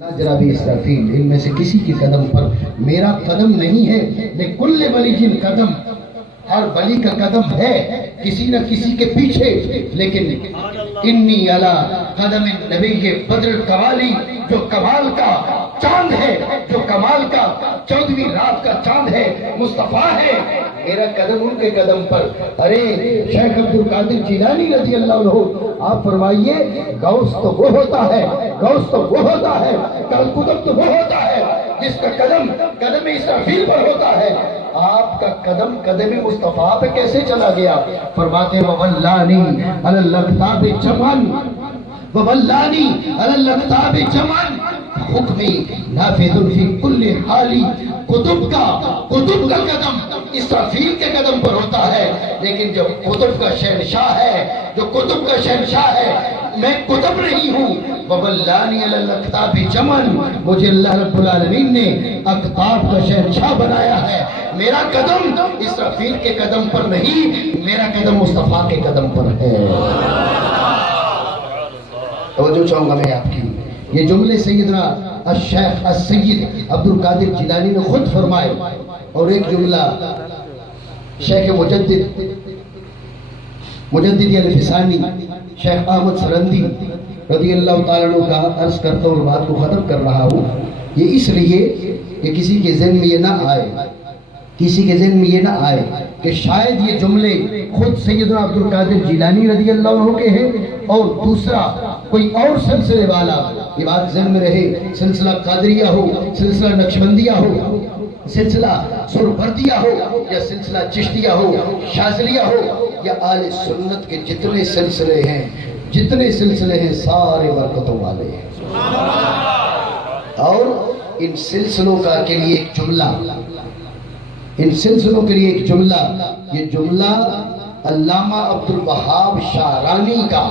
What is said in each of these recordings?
ناجرہ بھی اسرافیل، ان میں سے کسی کی قدم پر میرا قدم نہیں ہے، لکل ولی قدم، ہر ولی کا قدم ہے کسی نہ کسی کے پیچھے، لیکن انی علی قدم نبی بدر کمالی، جو کمال کا چاند ہے، جو کمال کا 14ویں رات کا چاند ہے، مصطفیٰ ہے، میرا قدم ان کے قدم پر۔ ارے شیخ عبدالقادر جیلانی رضی اللہ عنہ، آپ فرمائیے غوث تو وہ ہوتا ہے، غوث تو وہ ہوتا ہے، قطب تو وہ ہوتا ہے جس کا قدم قدم اسرافیل پر ہوتا ہے، آپ کا قدم قدم مصطفیٰ پہ کیسے چلا گیا؟ فرماتے ہیں وَوَلَّانِي عَلَى الْأَقْطَابِ جَمْعًا وَوَلَّانِي عَلَى الْأَقْطَابِ جَمْعًا حکمی نافذ فی کل حالی۔ قطب کا قدم اسرافیل کے قدم پر ہوتا ہے، لیکن جو قطب کا شہنشاہ ہے، جو قطب کا شہنشاہ ہے، میں قطب نہیں ہوں۔ وَوَلَّانِي عَلَى الْأَقْطَابِ جَمْعًا، مجھے اللہ رب العالمین نے اقطاب کا شہنشاہ بنایا ہے۔ میرا قدم اسرافیل کے قدم پر نہیں، میرا قدم مصطفیٰ کے قدم پر ہے۔ توجہ چاہوں گا میں آپ کی، یہ جملے سیدنا الشیخ السید عبدالقادر جیلانی نے خود فرمائے، اور ایک جملہ شیخ مجدد الفسانی شیخ احمد سرندی رضی اللہ تعالیٰ عنہ کا عرض کرتا ہوں، بات کو ختم کر رہا ہوں۔ یہ اس لیے کہ کسی کے ذہن میں یہ نہ آئے، کسی کے ذہن میں یہ نہ آئے کہ شاید یہ جملے خود سیدنا عبدالقادر جیلانی رضی اللہ عنہ کے ہیں، اور دوسرا کوئی اور سلسلے والا، یہ بات ذہن میں رہے، سلسلہ قادریہ ہو، سلسلہ نقشبندیہ ہو، سلسلہ سربردیہ ہو، یا سلسلہ چشتیہ ہو، شاذلیہ ہو، یا آل سنت کے جتنے سلسلے ہیں، جتنے سلسلے ہیں سارے برکتوں والے ہیں۔ اور ان سلسلوں کا کے لیے ایک جملہ، ان سلسلوں کے لیے ایک جملہ، یہ جملہ علامہ عبدالوہاب شعرانی کا،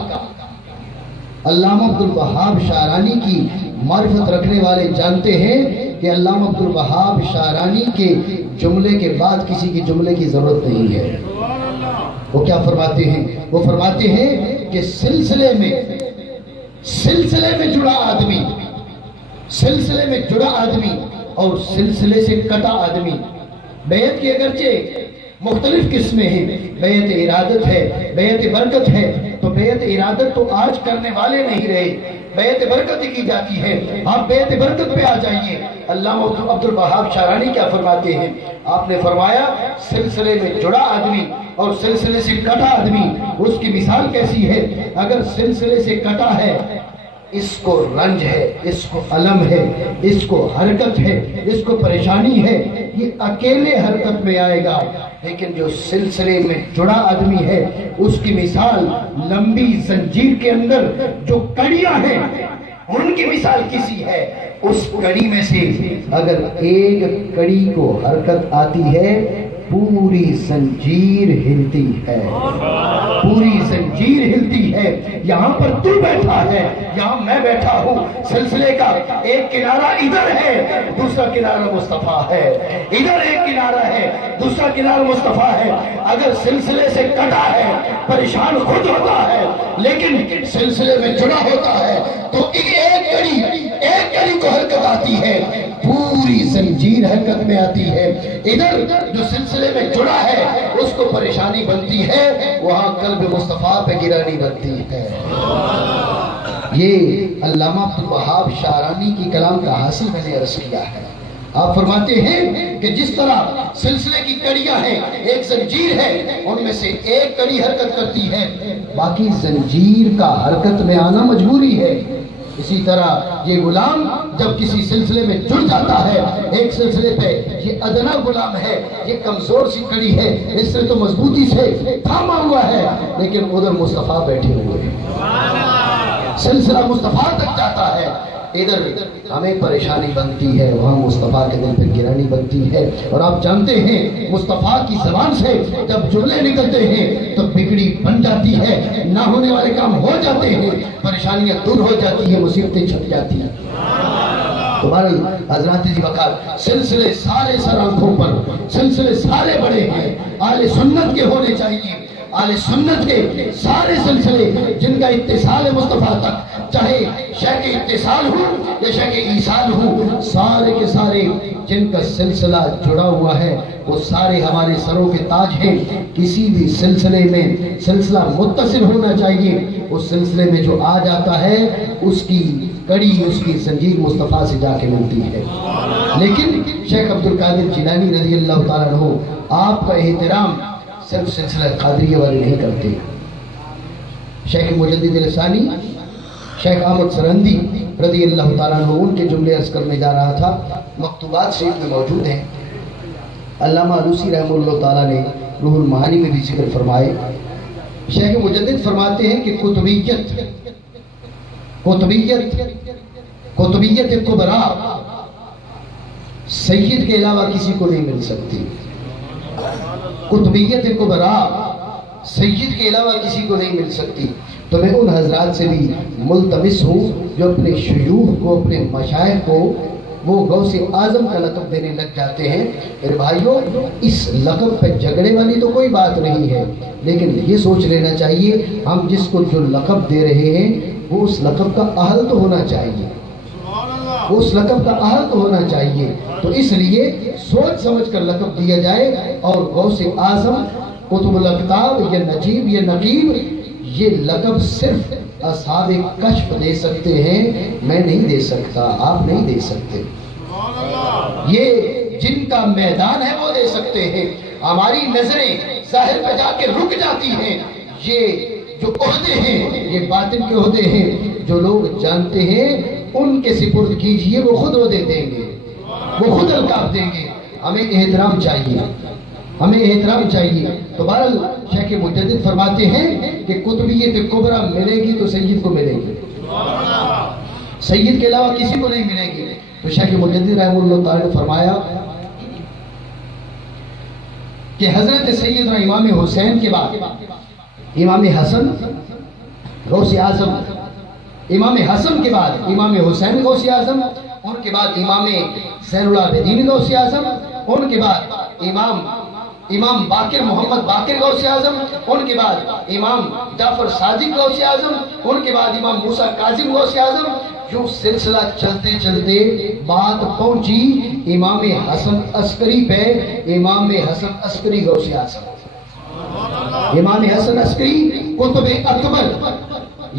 علامہ عبدالوہاب شعرانی کی معرفت رکھنے والے جانتے ہیں کہ علامہ عبدالوہاب شعرانی کے جملے کے بعد کسی کے جملے کی ضرورت نہیں ہے۔ وہ کیا فرماتے ہیں؟ وہ فرماتے ہیں کہ سلسلے میں جڑا آدمی، سلسلے میں جڑا آدمی اور سلسلے سے کٹا آدمی، بیعت کی اگرچہ مختلف قسمیں ہیں، بیعت ارادت ہے، بیعت برکت ہے، تو بیعت ارادت تو آج کرنے والے نہیں رہے، بیعت برکت کی جاتی ہے۔ آپ بیعت برکت پہ آ جائیے۔ علامہ عبدالوہاب شعرانی کیا فرماتے ہیں؟ آپ نے فرمایا سلسلے میں جڑا آدمی اور سلسلے سے کٹا آدمی، اس کی مثال کیسی ہے؟ اگر سلسلے سے کٹا ہے، اس کو رنج ہے، اس کو علم ہے، اس کو حرکت ہے، اس کو پریشانی ہے، یہ اکیلے حرکت میں آئے گا، لیکن جو سلسلے میں جڑا آدمی ہے، اس کی مثال لمبی زنجیر کے اندر جو کڑیاں ہیں ان کی مثال کسی ہے۔ اس کڑی میں سے اگر ایک کڑی کو حرکت آتی ہے، پوری زنجیر ہلتی ہے، پوری زنجیر ہلتی ہے۔ یہاں پر تو بیٹھا ہے، یہاں میں بیٹھا ہوں، سلسلے کا ایک کنارہ ادھر ہے، دوسرا کنارہ مصطفیٰ ہے، ادھر ایک کنارہ ہے، دوسرا کنارہ مصطفیٰ ہے۔ اگر سلسلے سے کٹا ہے، پریشان خود ہوتا ہے، لیکن سلسلے میں جڑا ہوتا ہے تو ایک کڑی کو حرکت آتی ہے، پوری زنجیر حرکت میں آتی ہے۔ ادھر جو سلسلے میں جڑا ہے اس کو پریشانی بنتی ہے، وہاں قلب مصطفیٰ پہ گرانی بنتی ہے۔ یہ علامہ عبدالوہاب شعرانی کی کلام کا حاصل میں نے عرض کیا ہے۔ آپ فرماتے ہیں کہ جس طرح سلسلے کی کڑیاں ہیں، ایک زنجیر ہے، ان میں سے ایک کڑی حرکت کرتی ہے، باقی زنجیر کا حرکت میں آنا مجبوری ہے۔ اسی طرح یہ غلام جب کسی سلسلے میں جڑ جاتا ہے، ایک سلسلے پہ یہ ادنا غلام ہے، یہ کمزور سی کڑی ہے، اس سے تو مضبوطی سے تھاما ہوا ہے، لیکن ادھر مصطفیٰ بیٹھے ہوئے ہیں، سلسلہ مصطفیٰ تک جاتا ہے، ادھر ہمیں پریشانی بنتی ہے، وہاں مصطفیٰ کے دل پہ گرانی بنتی ہے۔ اور آپ جانتے ہیں مصطفیٰ کی زبان سے جب جملے نکلتے ہیں تو بگڑی بن جاتی ہے، نہ ہونے والے کام ہو جاتے ہیں، پریشانیاں دور ہو جاتی ہیں، مصیبتیں چھٹ جاتی ہیں۔ تمہارے حضرات جی وقار سلسلے سارے سر آنکھوں پر، سلسلے سارے بڑے ہیں، اہل سنت کے ہونے چاہیے، آل سنت کے سارے سلسلے جن کا اتصال مصطفیٰ تک، چاہے شیخ اتصال ہو یا شیخ ایصال ہو، سارے کے سارے جن کا سلسلہ جڑا ہوا ہے وہ سارے ہمارے سروں کے تاج ہیں۔ کسی بھی سلسلے میں سلسلہ متصل ہونا چاہیے، اس سلسلے میں جو آ جاتا ہے اس کی کڑی، اس کی زنجیر مصطفیٰ سے جا کے ملتی ہے۔ لیکن شیخ عبدالقادر جیلانی رضی اللہ تعالیٰ عنہ آپ کا احترام صرف سلسلہ قادریہ والے نہیں کرتے۔ شیخ مجدد لسانی شیخ احمد سرہندی رضی اللہ تعالیٰ عنہ، ان کے جملے عرض کرنے جا رہا تھا، مکتوبات شریف میں موجود ہیں۔ علامہ علوسی رحمہ اللہ تعالیٰ نے روح المعانی میں بھی ذکر فرمائے۔ شیخ مجدد فرماتے ہیں کہ قطبیت کبریٰ سید کے علاوہ کسی کو نہیں مل سکتی۔ قطبیت کبریٰ سید کے علاوہ کسی کو نہیں مل سکتی۔ تو میں ان حضرات سے بھی ملتمس ہوں جو اپنے شیوخ کو، اپنے مشائخ کو وہ غوث اعظم کا لقب دینے لگ جاتے ہیں۔ میرے بھائیوں، اس لقب پہ جھگڑے والی تو کوئی بات نہیں ہے، لیکن یہ سوچ لینا چاہیے ہم جس کو جو لقب دے رہے ہیں وہ اس لقب کا اہل تو ہونا چاہیے، وہ اس لقب کا اہل تو ہونا چاہیے۔ تو اس لیے سوچ سمجھ کر لقب دیا جائے۔ اور غوث اعظم، قطب الاقطاب یا نجیب یا نقیب، یہ لقب صرف اصحاب کشف دے سکتے ہیں، میں نہیں دے سکتا، آپ نہیں دے سکتے۔ یہ جن کا میدان ہے وہ دے سکتے ہیں، ہماری نظریں ظاہر پہ جا کے رک جاتی ہیں۔ یہ جو عہدے ہیں یہ باطن کے عہدے ہیں، جو لوگ جانتے ہیں ان کے سپرد کیجئے، وہ خود عہدے دیں گے، وہ خود القاب دیں گے۔ ہمیں احترام چاہیے، ہمیں احترام چاہیے۔ تو بہرحال شیخ مجدد فرماتے ہیں کہ قطبیت کبریٰ ملے گی تو سید کو ملے گی، سید کے علاوہ کسی کو نہیں ملے گی۔ تو شیخ مجدد رحمہ اللہ تعالیٰ نے فرمایا کہ حضرت سیدنا امام حسین کے بعد امام حسن غوث اعظم، امام حسن کے بعد امام حسین غوث اعظم، ان کے بعد امام زین العابدین غوث اعظم، ان کے بعد امام باقر محمد باقر غوث اعظم، ان کے بعد امام جعفر صادق غوث اعظم، ان کے بعد امام موسیٰ کاظم غوث اعظم۔ جو سلسلہ چلتے چلتے بات پہنچی امام حسن عسکری پہ، امام حسن عسکری غوث اعظم، امام حسن عسکری قطب اکبر،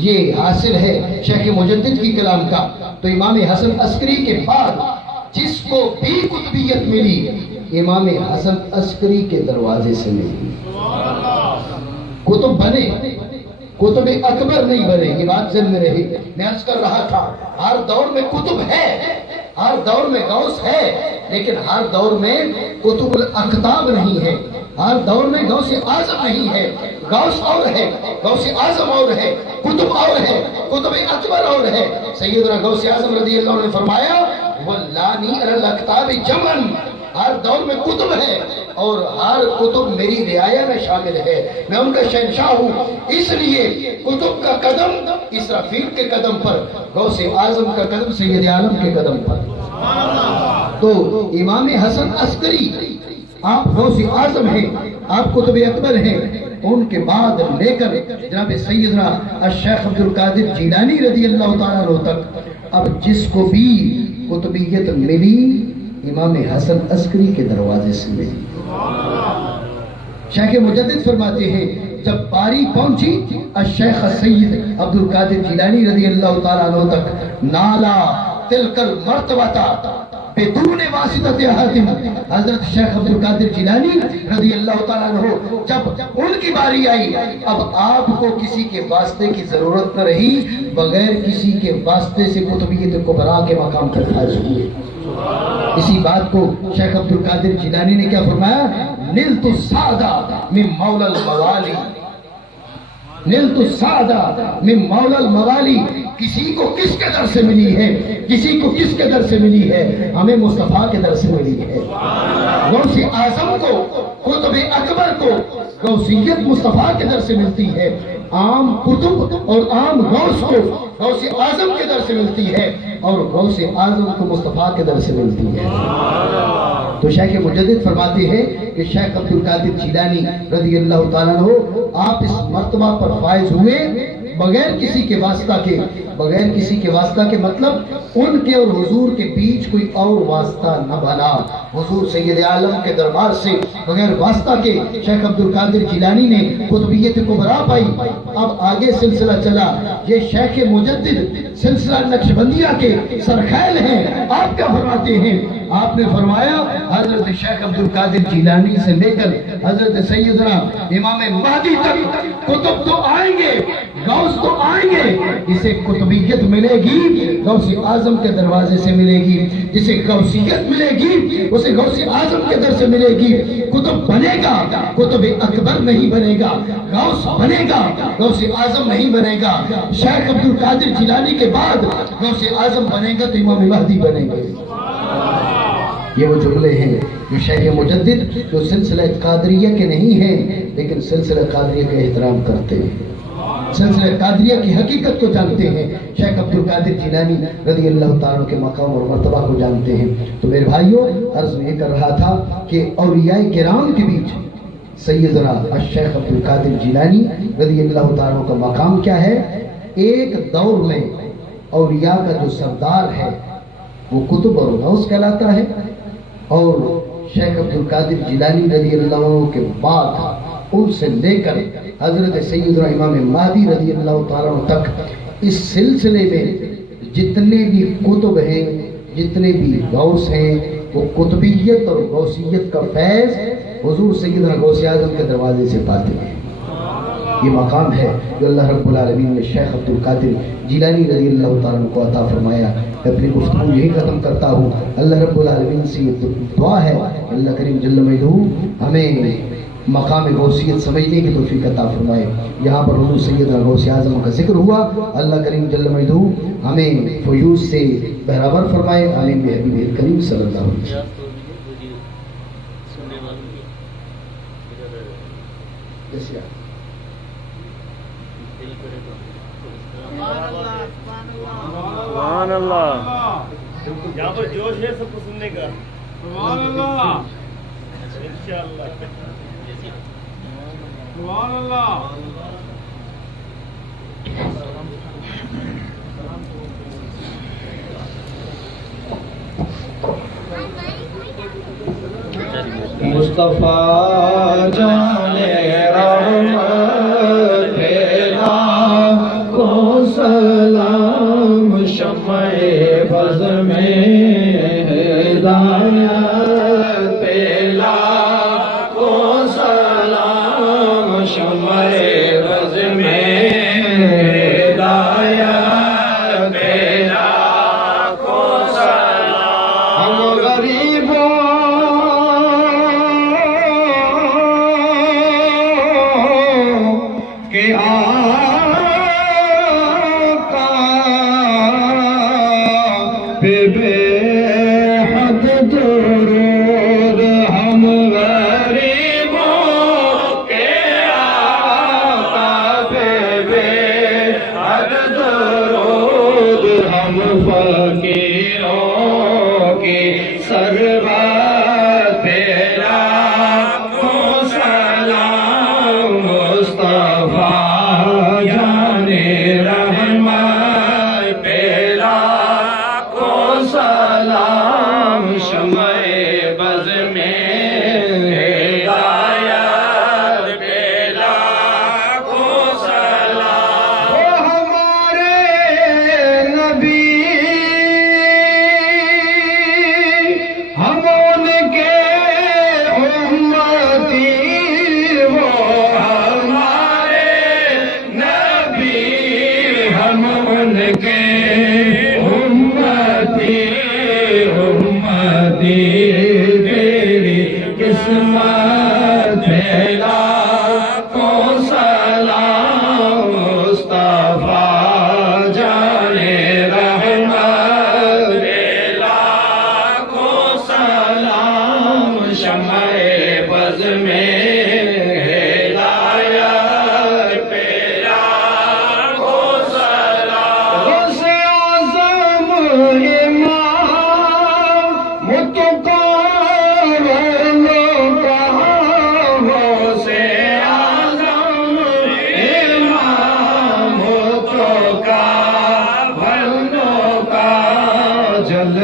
یہ حاصل ہے شیخ مجدد کی کلام کا۔ تو امام حسن عسکری کے بعد جس کو بھی قطبیت ملی امام حسن عسکری کے دروازے سے ملی۔ قطب بنے، قطب اکبر نہیں بنے، یہ بات ذہن میں رہی۔ میں عرض کر رہا تھا ہر دور میں قطب ہے، ہر دور میں غوث ہے، لیکن ہر دور میں قطب الاقطاب نہیں ہے، ہر دور میں غوث اعظم نہیں ہے۔ غوث اور ہے، غوث اعظم اور ہے، قطب اور ہے، قطب اکبر اور ہے۔ سیدنا غوث اعظم رضی اللہ عنہ نے فرمایا وَاللَّانِي عَلَى الْأَقْطَابِ جَمْعًا، ہر دور میں قطب ہے اور ہر قطب میری رعایا میں شامل ہے، میں ان کا شہنشاہ ہوں۔ اس لیے قطب کا قدم اسرافیل کے قدم پر، غوث اعظم کا قدم سید عالم کے قدم پر۔ تو امام حسن عسکری آپ غوث اعظم ہیں، آپ قطب اکبر ہیں، ان کے بعد لے کر جناب سیدنا الشیخ عبدالقادر جیلانی رضی اللہ تعالیٰ عنہ تک اب جس کو بھی قطبیت ملی امام حسن عسکری کے دروازے سے ملی۔ شیخ مجدد فرماتے ہیں جب باری پہنچی الشیخ سید عبدالقادر جیلانی رضی اللہ تعالیٰ عنہ تک، نالا تلک المرتبہ بدون واسطۃ حاتم، حضرت شیخ عبدالقادر جیلانی رضی اللہ تعالیٰ عنہ جب ان کی باری آئی، اب آپ کو کسی کے واسطے کی ضرورت نہ رہی، بغیر کسی کے واسطے سے قطبیت کبریٰ کے مقام پر فائز ہوئے۔ اسی بات کو شیخ عبدالقادر جیلانی نے کیا فرمایا؟ نلت السعادہ من مولا الموالی، نلت السعادہ من مولا الموالی۔ کسی کو کس کے در سے ملی ہے؟ کسی کو کس کے در سے ملی ہے؟ ہمیں مصطفیٰ کے در سے ملی ہے۔ غوث اعظم کو، قطب اکبر کو غوثیت مصطفیٰ کے در سے ملتی ہے، عام قطب اور عام غوث کو غوث اعظم کے در سے ملتی ہے، اور غوث اعظم کو مصطفیٰ کے در سے ملتی ہے۔ تو شیخ مجدد فرماتے ہیں کہ شیخ عبد القادر جیلانی رضی اللہ تعالیٰ عنہ آپ اس مرتبہ پر فائز ہوئے بغیر کسی کے واسطہ کے، بغیر کسی کے واسطہ کے مطلب ان کے اور حضور کے بیچ کوئی اور واسطہ نہ بنا، حضور سید عالم کے دربار سے بغیر واسطہ کے شیخ عبد القادر جیلانی نے قطبیت کبریٰ پائی۔ اب آگے سلسلہ چلا، یہ شیخ مجدد سلسلہ نقشبندیہ کے سرخیل ہیں۔ آپ کیا فرماتے ہیں؟ آپ نے فرمایا حضرت شیخ عبد القادر جیلانی سے لے کر حضرت سیدنا امام مہدی تک کتب تو آئیں گے، غوث تو آئیں گے، جسے قطبیت ملے گی غوث اعظم کے دروازے سے ملے گی، جسے غوثیت ملے گی اسے غوث اعظم کے در سے ملے گی۔ قطب بنے گا، قطب اکبر نہیں بنے گا، غوث بنے گا، غوث اعظم نہیں بنے گا۔ شیخ عبد القادر جیلانی کے بعد غوث اعظم بنے گا تو امام مہدی بنے گے۔ یہ وہ جملے ہیں جو شیخ مجدد جو سلسلہ قادریہ کے نہیں ہیں لیکن سلسلہ قادریہ کا احترام کرتے ہیں، سلسلہ قادریہ کی حقیقت کو جانتے ہیں، شیخ عبد القادر جیلانی رضی اللہ تعالیٰ کے مقام اور مرتبہ کو جانتے ہیں۔ تو میرے بھائیوں، عرض میں کر رہا تھا کہ اولیاء کرام کے بیچ سیدنا الشیخ عبد القادر جیلانی رضی اللہ تعالیٰ کا مقام کیا ہے؟ ایک دور میں اولیاء کا جو سردار ہے وہ قطب اور غوث کہلاتا ہے، اور شیخ عبد القادر جیلانی رضی اللہ عنہ کے بعد ان سے لے کر حضرت سیدنا امام مہدی رضی اللہ تعالیٰ عنہ تک اس سلسلے میں جتنے بھی قطب ہیں، جتنے بھی غوث ہیں، وہ قطبیت اور غوثیت کا فیض حضور سیدنا غوث اعظم کے دروازے سے پاتے ہیں۔ یہ مقام ہے جو اللہ رب العالمین نے شیخ عبد القادر جیلانی رضی اللہ تعالیٰ عنہ کو عطا فرمایا۔ اپنی گفتگو یہی ختم کرتا ہوں، اللہ رب العالمین سے یہ دعا ہے اللہ کریم جل مجدہ ہمیں مقام غوثیت سمجھنے کی توفیق عطا فرمائے۔ یہاں پر حضور سیدنا غوث اعظم کا ذکر ہوا، اللہ کریم جل مجدہ ہمیں فیوز سے بہرابر فرمائے، آمین بحبیب کریم صلی اللہ علیہ وسلم۔ سبحان اللہ، یہاں پر جوش ہے سب کو سننے کا۔ سبحان اللہ، انشاءاللہ، سبحان اللہ۔ مصطفیٰ جان رحمت پھیلا کو سلام، شمع بز میں ہدایت پھیلا کو سلام، شمع بز میں ہدایت پھیلا کو سلام۔ ہم غریبوں کہ آقا پہ بے حد درود، ہم غریبوں کے آقا پہ بے حد درود، ہم فقیروں کی سربت تیرا کو سلام، مصطفیٰ جان رحمت پیلا کو سلام، شمع بز میں ہدایت پیلا کو سلام۔ وہ ہمارے نبی ہم ان کے امتی، وہ ہمارے نبی ہم ان کے امتی،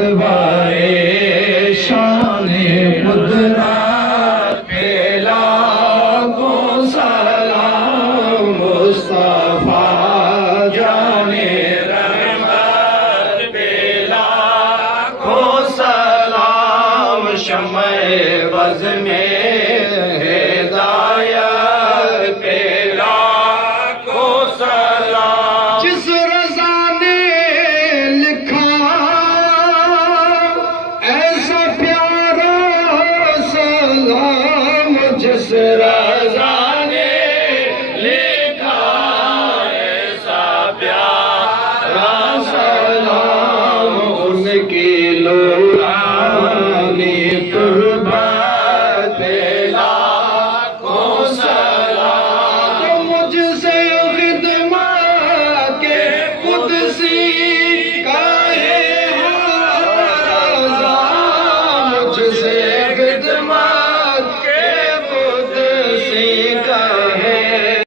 جلوائے شان قدرت پہ لاکھوں سلام مصطفیٰ جان رحمت پہ لاکھوں سلام شمع بز میں ہدایت پہ لاکھوں سلام جس رضا نے لکھا ایسا پیارا سلام جس رضا نے لکھا ایسا پیارا سلام ان کی لورانی تربت پہ لاکھوں سلام تو مجھ سے خدمت کے قدسی کا ہے رضا مجھ سے خدمت